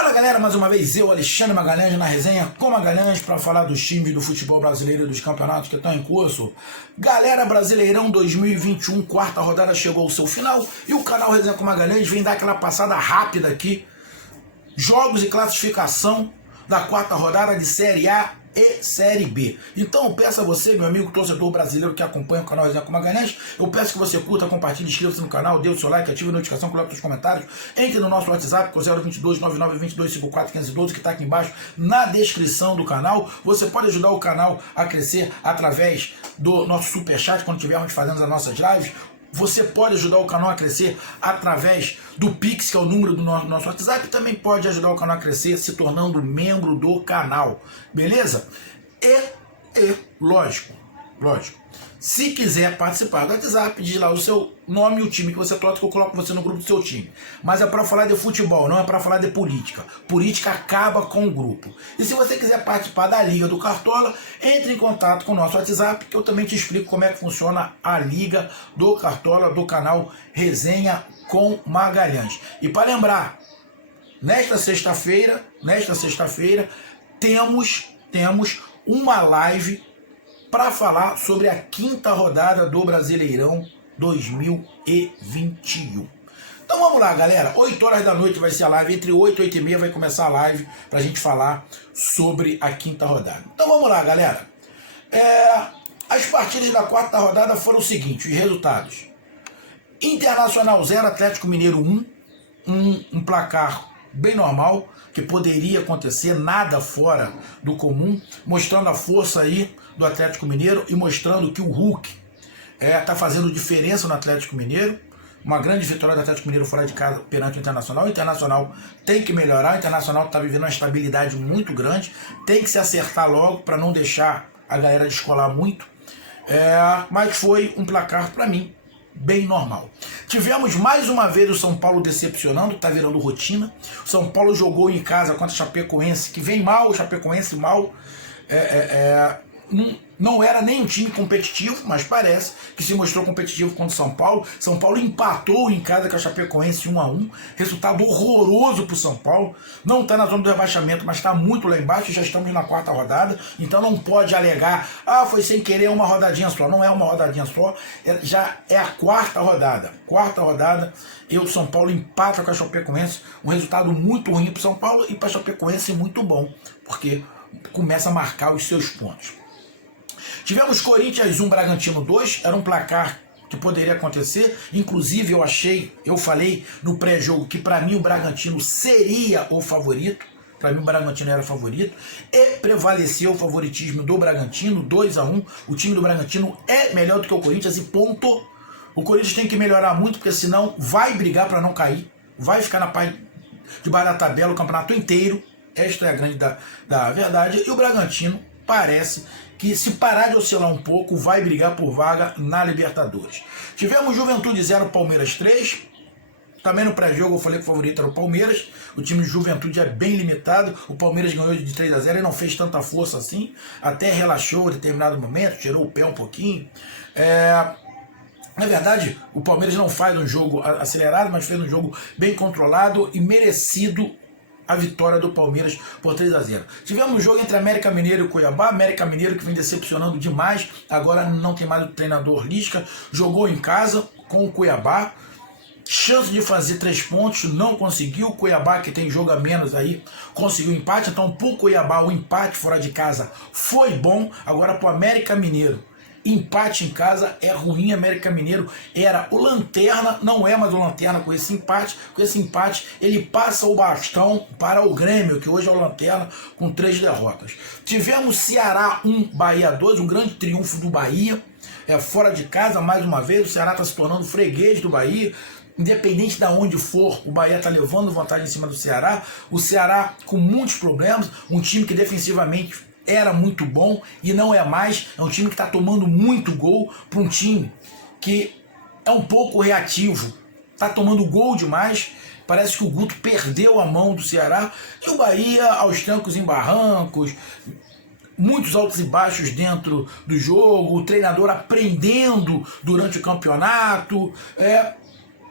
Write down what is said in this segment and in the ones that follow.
Fala galera, mais uma vez eu, Alexandre Magalhães, na resenha com Magalhães para falar dos times do futebol brasileiro e dos campeonatos que estão em curso. Galera, Brasileirão 2021, quarta rodada chegou ao seu final e o canal Resenha com Magalhães vem dar aquela passada rápida aqui. Jogos e classificação da quarta rodada de Série A e Série B. Então eu peço a você, meu amigo torcedor brasileiro que acompanha o canal Resenha com Magalhães, eu peço que você curta, compartilhe, inscreva-se no canal, dê o seu like, ative a notificação, coloque os comentários, entre no nosso WhatsApp, que é o 022 992254 512, que está aqui embaixo na descrição do canal. Você pode ajudar o canal a crescer através do nosso superchat quando estivermos fazendo as nossas lives. Você pode ajudar o canal a crescer através do Pix, que é o número do nosso WhatsApp, e também pode ajudar o canal a crescer se tornando membro do canal, beleza? E lógico, se quiser participar do WhatsApp, diz lá o seu nome e o time que você torce, que eu coloco você no grupo do seu time. Mas é para falar de futebol, não é para falar de política. Política acaba com o grupo. E se você quiser participar da Liga do Cartola, entre em contato com o nosso WhatsApp, que eu também te explico como é que funciona a Liga do Cartola do canal Resenha com Magalhães. E para lembrar, nesta sexta-feira, temos uma live para falar sobre a quinta rodada do Brasileirão 2021. Então vamos lá, galera. 8 horas da noite vai ser a live, entre 8 e 8 e meia vai começar a live para a gente falar sobre a quinta rodada. Então vamos lá, galera. As partidas da quarta rodada foram os seguintes, os resultados. Internacional 0, Atlético Mineiro 1, um placar bem normal, que poderia acontecer, nada fora do comum, mostrando a força aí do Atlético Mineiro e mostrando que o Hulk está fazendo diferença no Atlético Mineiro. Uma grande vitória do Atlético Mineiro fora de casa perante o Internacional. O Internacional tem que melhorar, o Internacional está vivendo uma estabilidade muito grande, tem que se acertar logo para não deixar a galera descolar muito, mas foi um placar para mim bem normal. Tivemos mais uma vez o São Paulo decepcionando, tá virando rotina. O São Paulo jogou em casa contra a Chapecoense, que vem mal, o Chapecoense mal. Não era nem um time competitivo, mas parece que se mostrou competitivo contra o São Paulo. São Paulo empatou em casa com a Chapecoense 1-1, resultado horroroso para o São Paulo. Não está na zona do rebaixamento, mas está muito lá embaixo, já estamos na quarta rodada, então não pode alegar, foi sem querer uma rodadinha só. Não é uma rodadinha só, já é a quarta rodada. E o São Paulo empata com a Chapecoense, um resultado muito ruim para o São Paulo e para a Chapecoense muito bom, porque começa a marcar os seus pontos. Tivemos Corinthians 1, Bragantino 2, era um placar que poderia acontecer, inclusive eu falei no pré-jogo que para mim o Bragantino seria o favorito, para mim o Bragantino era o favorito, e prevaleceu o favoritismo do Bragantino, 2-1, o time do Bragantino é melhor do que o Corinthians e ponto. O Corinthians tem que melhorar muito, porque senão vai brigar para não cair, vai ficar na parte debaixo da tabela o campeonato inteiro, esta é a grande da verdade, e o Bragantino parece que se parar de oscilar um pouco, vai brigar por vaga na Libertadores. Tivemos Juventude 0, Palmeiras 3. Também no pré-jogo eu falei que o favorito era o Palmeiras. O time de Juventude é bem limitado. O Palmeiras ganhou de 3-0 e não fez tanta força assim. Até relaxou em determinado momento, tirou o pé um pouquinho. Na verdade, o Palmeiras não faz um jogo acelerado, mas fez um jogo bem controlado e merecido a vitória do Palmeiras por 3-0. Tivemos um jogo entre América Mineiro e Cuiabá. América Mineiro que vem decepcionando demais, agora não tem mais o treinador Lisca, jogou em casa com o Cuiabá, chance de fazer 3 pontos, não conseguiu. O Cuiabá, que tem jogo a menos aí, conseguiu empate, então pro Cuiabá o empate fora de casa foi bom. Agora pro América Mineiro, empate em casa é ruim. América Mineiro era o lanterna, não é mais o lanterna com esse empate. Com esse empate ele passa o bastão para o Grêmio, que hoje é o lanterna com 3 derrotas. Tivemos Ceará 1, Bahia 2, um grande triunfo do Bahia, fora de casa mais uma vez. O Ceará está se tornando freguês do Bahia. Independente de onde for, o Bahia está levando vantagem em cima do Ceará. O Ceará com muitos problemas, um time que defensivamente era muito bom e não é mais, é um time que está tomando muito gol, para um time que é um pouco reativo, está tomando gol demais. Parece que o Guto perdeu a mão do Ceará, e o Bahia aos trancos e barrancos, muitos altos e baixos dentro do jogo, o treinador aprendendo durante o campeonato,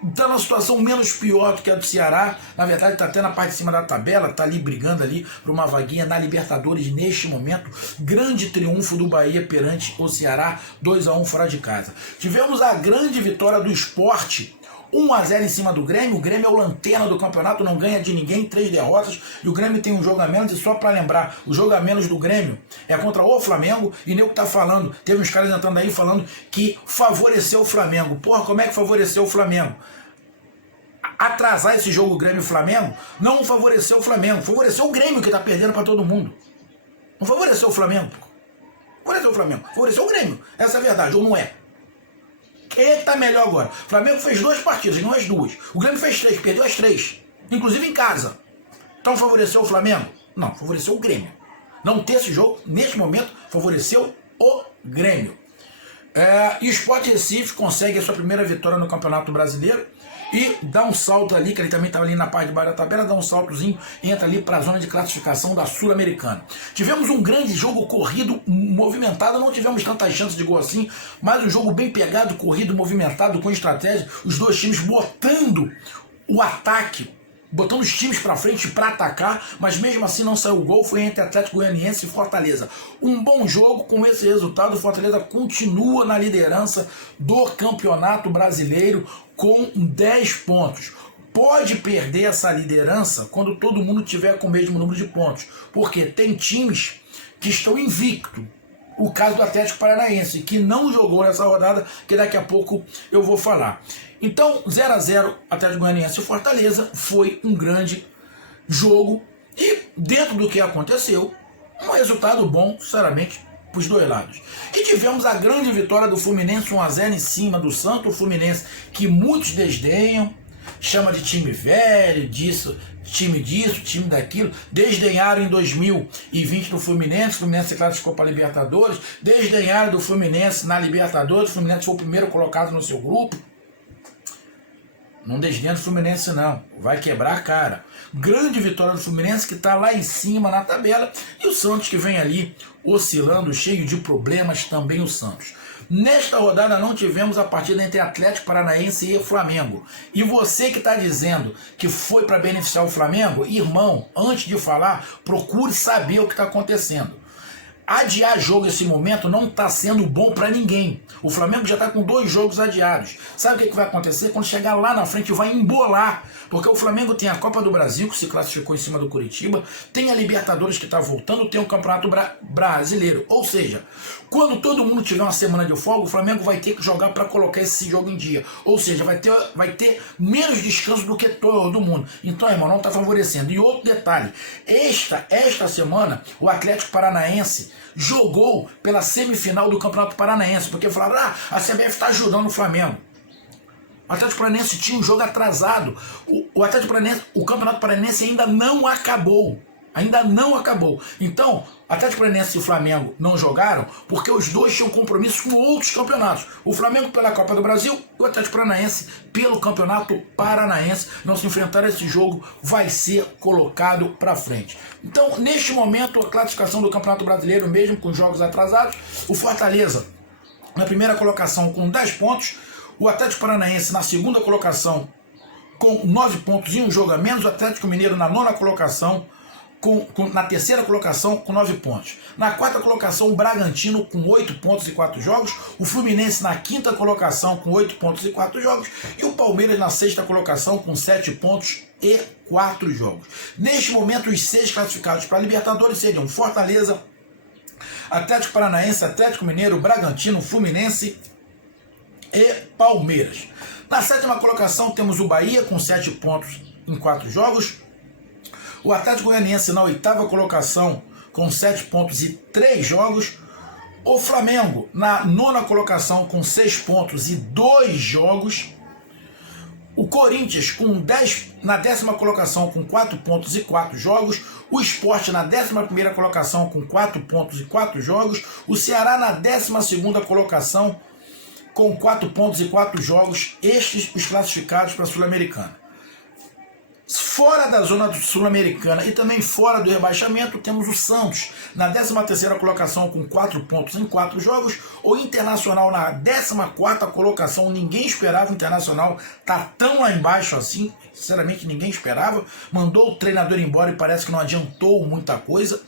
está numa situação menos pior do que a do Ceará. Na verdade está até na parte de cima da tabela, está ali brigando ali por uma vaguinha na Libertadores neste momento. Grande triunfo do Bahia perante o Ceará, 2-1 fora de casa. Tivemos a grande vitória do Sport, 1-0 em cima do Grêmio. O Grêmio é o lanterna do campeonato, não ganha de ninguém, 3 derrotas, e o Grêmio tem um jogo a menos. E só para lembrar, o jogo a menos do Grêmio é contra o Flamengo, e nem o que tá falando, teve uns caras entrando aí falando que favoreceu o Flamengo. Porra, como é que favoreceu o Flamengo? Atrasar esse jogo Grêmio e Flamengo não favoreceu o Flamengo, favoreceu o Grêmio, que tá perdendo para todo mundo. Não favoreceu o Flamengo, pô. Favoreceu o Flamengo, favoreceu o Grêmio. Essa é a verdade, ou não é? Quem é que tá melhor agora? O Flamengo fez 2 partidas, não as 2. O Grêmio fez 3, perdeu as 3. Inclusive em casa. Então favoreceu o Flamengo? Não, favoreceu o Grêmio. Não ter esse jogo, neste momento, favoreceu o Grêmio. E o Sport Recife consegue a sua primeira vitória no Campeonato Brasileiro e dá um salto ali, que ele também estava ali na parte de baixo da tabela, dá um saltozinho e entra ali para a zona de classificação da Sul-Americana. Tivemos um grande jogo corrido, movimentado, não tivemos tantas chances de gol assim, mas um jogo bem pegado, corrido, movimentado, com estratégia, os dois times botando o ataque, botando os times para frente para atacar, mas mesmo assim não saiu o gol. Foi entre Atlético Goianiense e Fortaleza. Um bom jogo. Com esse resultado, o Fortaleza continua na liderança do Campeonato Brasileiro com 10 pontos. Pode perder essa liderança quando todo mundo tiver com o mesmo número de pontos, porque tem times que estão invictos. O caso do Atlético Paranaense, que não jogou nessa rodada, que daqui a pouco eu vou falar. Então, 0-0, Atlético Goianiense e Fortaleza, foi um grande jogo. E dentro do que aconteceu, um resultado bom, sinceramente, para os dois lados. E tivemos a grande vitória do Fluminense, 1-0 em cima do Santos. O Fluminense, que muitos desdenham, chama de time velho, disso, time daquilo. Desdenharam em 2020 do Fluminense. O Fluminense se classificou para a Libertadores. Desdenharam do Fluminense na Libertadores. O Fluminense foi o primeiro colocado no seu grupo. Não desdenha do Fluminense não, vai quebrar a cara. Grande vitória do Fluminense, que está lá em cima na tabela, e o Santos que vem ali oscilando, cheio de problemas também o Santos. Nesta rodada não tivemos a partida entre Atlético Paranaense e Flamengo. E você que está dizendo que foi para beneficiar o Flamengo, irmão, antes de falar, procure saber o que está acontecendo. Adiar jogo nesse momento não está sendo bom para ninguém. O Flamengo já está com 2 jogos adiados. Sabe o que vai acontecer? Quando chegar lá na frente vai embolar. Porque o Flamengo tem a Copa do Brasil, que se classificou em cima do Curitiba, tem a Libertadores que está voltando, tem o Campeonato Brasileiro. Ou seja, quando todo mundo tiver uma semana de folga, o Flamengo vai ter que jogar para colocar esse jogo em dia. Ou seja, vai ter menos descanso do que todo mundo. Então, irmão, não está favorecendo. E outro detalhe, esta semana, o Atlético Paranaense jogou pela semifinal do Campeonato Paranaense, porque falaram, a CBF está ajudando o Flamengo. O Atlético Paranaense tinha um jogo atrasado. O Campeonato Paranaense ainda não acabou. Ainda não acabou. Então, Atlético Paranaense e o Flamengo não jogaram porque os dois tinham compromisso com outros campeonatos. O Flamengo pela Copa do Brasil e o Atlético Paranaense pelo Campeonato Paranaense. Não se enfrentaram, esse jogo vai ser colocado para frente. Então, neste momento, a classificação do Campeonato Brasileiro, mesmo com jogos atrasados, o Fortaleza na primeira colocação com 10 pontos, o Atlético Paranaense na segunda colocação com 9 pontos e um jogo a menos, o Atlético Mineiro na nona colocação, na terceira colocação com 9 pontos. Na quarta colocação, o Bragantino com 8 pontos e 4 jogos. O Fluminense na quinta colocação com 8 pontos e 4 jogos. E o Palmeiras na sexta colocação com 7 pontos e 4 jogos. Neste momento, os 6 classificados para a Libertadores seriam Fortaleza, Atlético Paranaense, Atlético Mineiro, Bragantino, Fluminense e Palmeiras. Na sétima colocação temos o Bahia com 7 pontos em 4 jogos. O Atlético Goianiense na oitava colocação com 7 pontos e 3 jogos. O Flamengo na nona colocação com 6 pontos e 2 jogos. O Corinthians na décima colocação com 4 pontos e 4 jogos. O Sport na 11ª colocação com 4 pontos e 4 jogos. O Ceará na 12ª colocação com 4 pontos e 4 jogos. Estes os classificados para a Sul-Americana. Fora da zona sul-americana e também fora do rebaixamento, temos o Santos na 13ª colocação com 4 pontos em 4 jogos. O Internacional na 14ª colocação, ninguém esperava o Internacional tá tão lá embaixo assim, sinceramente ninguém esperava. Mandou o treinador embora e parece que não adiantou muita coisa.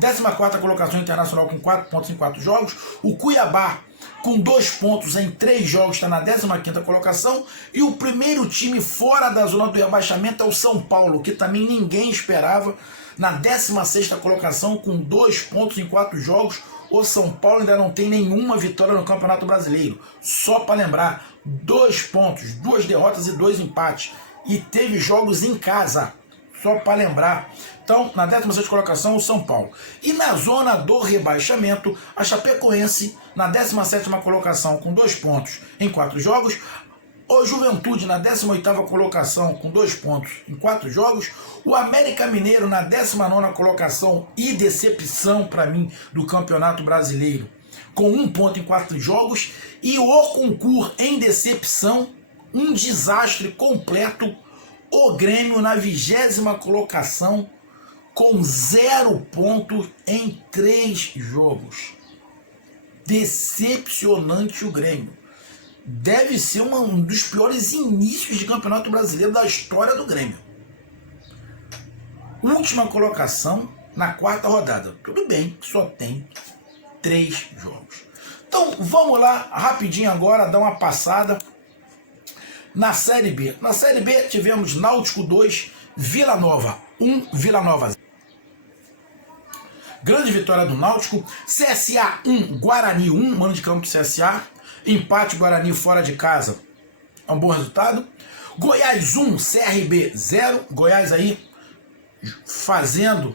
14ª colocação Internacional com 4 pontos em 4 jogos. O Cuiabá com 2 pontos em 3 jogos está na 15ª colocação. E o primeiro time fora da zona do rebaixamento é o São Paulo, que também ninguém esperava, na 16ª colocação com 2 pontos em 4 jogos. O São Paulo ainda não tem nenhuma vitória no Campeonato Brasileiro. Só para lembrar, 2 pontos, 2 derrotas e 2 empates. E teve jogos em casa. Só para lembrar. Então, na 16ª colocação, o São Paulo. E na zona do rebaixamento, a Chapecoense, na 17ª colocação, com 2 pontos em 4 jogos. O Juventude, na 18ª colocação, com 2 pontos em 4 jogos. O América Mineiro, na 19ª colocação, e decepção para mim do Campeonato Brasileiro, com 1 ponto em 4 jogos. E o Concur, em decepção, um desastre completo. O Grêmio na 20ª colocação com 0 pontos em 3 jogos. Decepcionante o Grêmio. Deve ser um dos piores inícios de Campeonato Brasileiro da história do Grêmio. Última colocação na 4ª rodada. Tudo bem, só tem 3 jogos. Então vamos lá, rapidinho agora, dar uma passada na Série B. Na Série B tivemos Náutico 2, Vila Nova 1, Vila Nova 0. Grande vitória do Náutico. CSA 1, Guarani 1, mano de campo do CSA. Empate Guarani fora de casa. É um bom resultado. Goiás 1, CRB 0. Goiás aí fazendo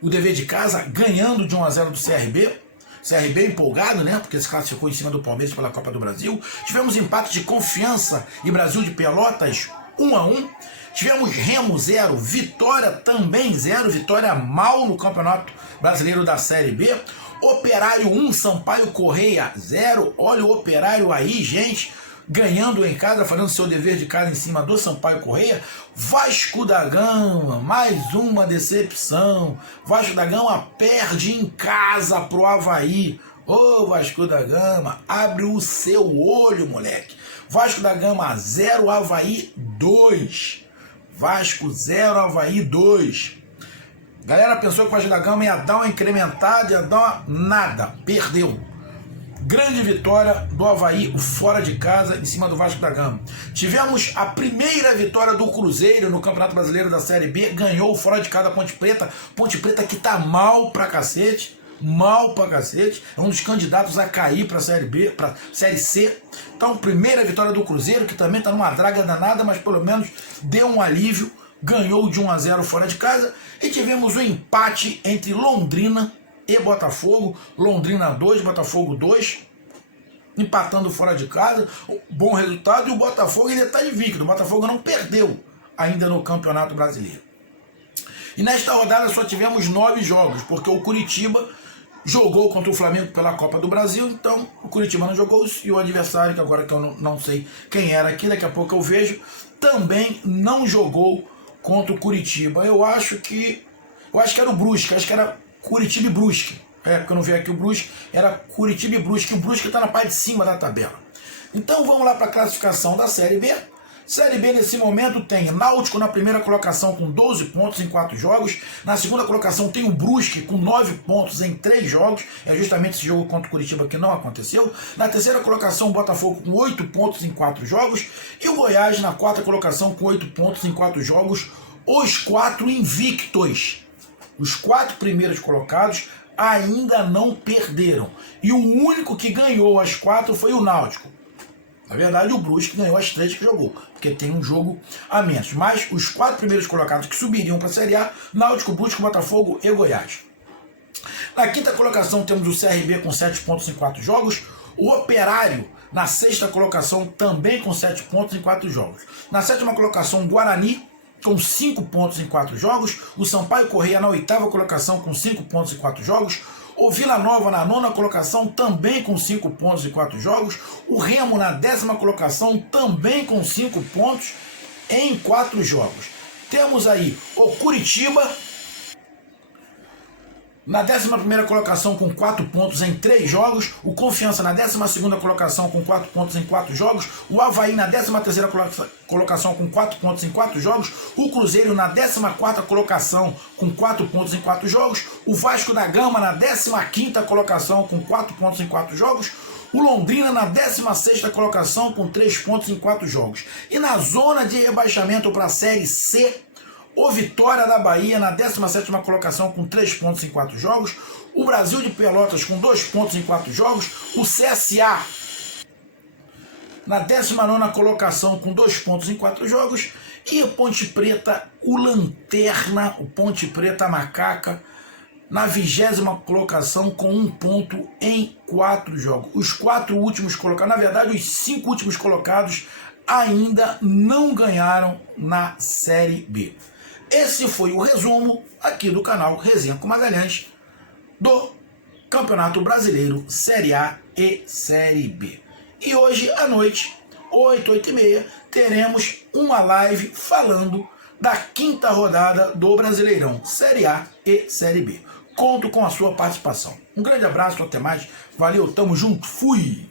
o dever de casa, ganhando de 1 a 0 do CRB. CRB empolgado, né? Porque se classificou em cima do Palmeiras pela Copa do Brasil. Tivemos empate de Confiança e Brasil de Pelotas 1 a 1. Tivemos Remo 0, Vitória também 0. Vitória mal no Campeonato Brasileiro da Série B. Operário 1, Sampaio Correia 0. Olha o Operário aí, gente, ganhando em casa, fazendo seu dever de casa em cima do Sampaio Correia. Vasco da Gama, mais uma decepção. Vasco da Gama perde em casa pro Avaí. Ô Vasco da Gama, abre o seu olho, moleque. Vasco da Gama 0, Avaí 2. Vasco 0, Avaí 2. Galera pensou que o Vasco da Gama ia dar uma incrementada, ia dar uma... nada, perdeu. Grande vitória do Avaí fora de casa em cima do Vasco da Gama. Tivemos a primeira vitória do Cruzeiro no Campeonato Brasileiro da Série B. Ganhou fora de casa a Ponte Preta. Ponte Preta que tá mal pra cacete. Mal pra cacete. É um dos candidatos a cair pra Série B, pra Série C. Então, primeira vitória do Cruzeiro, que também tá numa draga danada, mas pelo menos deu um alívio. Ganhou de 1 a 0 fora de casa. E tivemos o empate entre Londrina e Botafogo. Londrina 2, Botafogo 2, empatando fora de casa. Bom resultado. E o Botafogo ainda está invicto. O Botafogo não perdeu ainda no Campeonato Brasileiro. E nesta rodada só tivemos 9 jogos, porque o Curitiba jogou contra o Flamengo pela Copa do Brasil. Então o Curitiba não jogou, e o adversário, que agora que eu não sei quem era aqui, daqui a pouco eu vejo, também não jogou contra o Curitiba. Eu acho que era o Brusque, acho que era Curitiba e Brusque. Porque eu não vi aqui o Brusque, era Curitiba e Brusque. O Brusque está na parte de cima da tabela. Então vamos lá para a classificação da Série B. Série B nesse momento tem Náutico na primeira colocação com 12 pontos em 4 jogos. Na segunda colocação tem o Brusque com 9 pontos em 3 jogos. É justamente esse jogo contra o Curitiba que não aconteceu. Na terceira colocação o Botafogo com 8 pontos em 4 jogos. E o Goiás na quarta colocação com 8 pontos em 4 jogos. Os 4 invictos. Os 4 primeiros colocados ainda não perderam. E o único que ganhou as 4 foi o Náutico. Na verdade, o Brusque ganhou as 3 que jogou, porque tem um jogo a menos. Mas os 4 primeiros colocados que subiriam para a Série A, Náutico, Brusque, Botafogo e Goiás. Na quinta colocação temos o CRB com 7 pontos em 4 jogos. O Operário na sexta colocação também com 7 pontos em 4 jogos. Na sétima colocação, o Guarani com 5 pontos em 4 jogos. O Sampaio Correia na oitava colocação com 5 pontos em 4 jogos. O Vila Nova na nona colocação também com 5 pontos em 4 jogos. O Remo na 10ª colocação também com 5 pontos. em 4 jogos. Temos aí o Curitiba na 11ª colocação com 4 pontos em 3 jogos, o Confiança na 12ª colocação com 4 pontos em 4 jogos, o Avaí na 13ª colocação com 4 pontos em 4 jogos, o Cruzeiro na 14ª colocação com 4 pontos em 4 jogos, o Vasco da Gama na 15ª colocação com 4 pontos em 4 jogos, o Londrina na 16ª colocação com 3 pontos em 4 jogos. E na zona de rebaixamento para a Série C, o Vitória da Bahia na 17ª colocação com 3 pontos em 4 jogos, o Brasil de Pelotas com 2 pontos em 4 jogos, o CSA na 19ª colocação com 2 pontos em 4 jogos, e o Ponte Preta, o Lanterna, o Ponte Preta Macaca, na 20ª colocação com 1 ponto em 4 jogos. Os 4 últimos colocados, na verdade os 5 últimos colocados ainda não ganharam na Série B. Esse foi o resumo aqui do canal Resenha com Magalhães do Campeonato Brasileiro Série A e Série B. E hoje à noite, 8h30, teremos uma live falando da 5ª rodada do Brasileirão Série A e Série B. Conto com a sua participação. Um grande abraço, até mais. Valeu, tamo junto, fui!